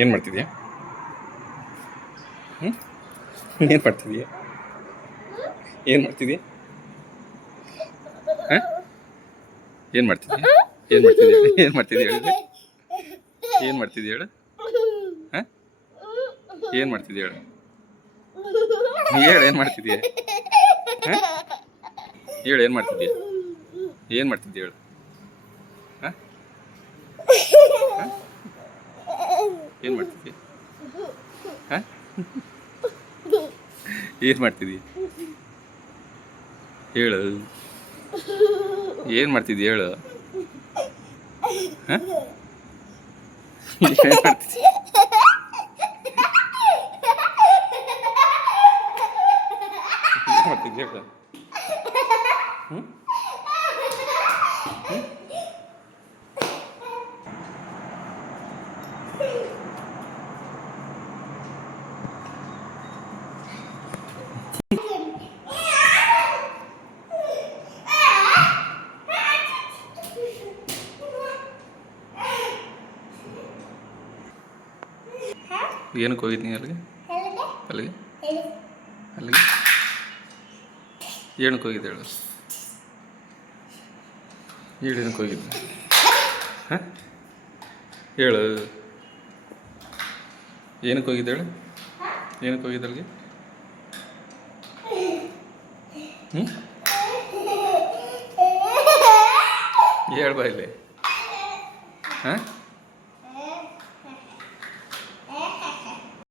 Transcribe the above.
ಏನು ಮಾಡ್ತಿದ್ಯಾ? ಹ್ಞೂ ಏನು ಮಾಡ್ತಿದ್ಯಾ? ಏನು ಮಾಡ್ತಿದ್ಯಾ? ಹಾಂ ಏನು ಮಾಡ್ತಿದ್ಯಾ? ಏನು ಮಾಡ್ತಿದ್ಯಾ? ಏನು ಮಾಡ್ತಿದ್ಯಾ ಹೇಳಿದ್ರೆ? ಏನು ಮಾಡ್ತಿದ್ಯಾ ಹೇಳು? ಹಾಂ ಏನು ಮಾಡ್ತಿದ್ಯಾ ಹೇಳು? ಹೇಳು ಏನು ಮಾಡ್ತಿದ್ಯಾ? ಹಾಂ ಹೇಳು ಏನು ಮಾಡ್ತಿದ್ಯಾ? ಏನು ಮಾಡ್ತಿದ್ಯಾ ಹೇಳು? ಹಾಂ ಹಾಂ ಏನು ಮಾಡ್ತಿದ್ಯಾ? ಹಾಂ ಏನು ಮಾಡ್ತಿದ್ಯಾ ಹೇಳು? ಏನು ಮಾಡ್ತಿದ್ಯಾ ಹೇಳು? ಹಾಂ ಏನು ಮಾಡ್ತಿದ್ಯಾ? ಏನು ಮಾಡ್ತಿದ್ಯಾ ಹೇಳು? ಹ್ಞೂ ಏನಕ್ಕೆ ಹೋಗಿದ್ನಿ ಅಲ್ಲಿಗೆ? ಅಲ್ಲಿಗೆ ಅಲ್ಲಿಗೆ ಏನಕ್ಕೆ ಹೋಗಿದ್ದೆ ಹೇಳು? ಹೇಳು ಏನಕ್ಕೆ ಹೋಗಿದ್ದೆ? ಹಾಂ ಹೇಳು ಏನಕ್ಕೆ ಹೋಗಿದ್ದೆ ಹೇಳು? ಏನಕ್ಕೆ ಹೋಗಿದ್ದೆ ಅಲ್ಲಿಗೆ? ಹ್ಞೂ ಹೇಳ್ಬಾ ಇಲ್ಲಿ. ಹಾಂ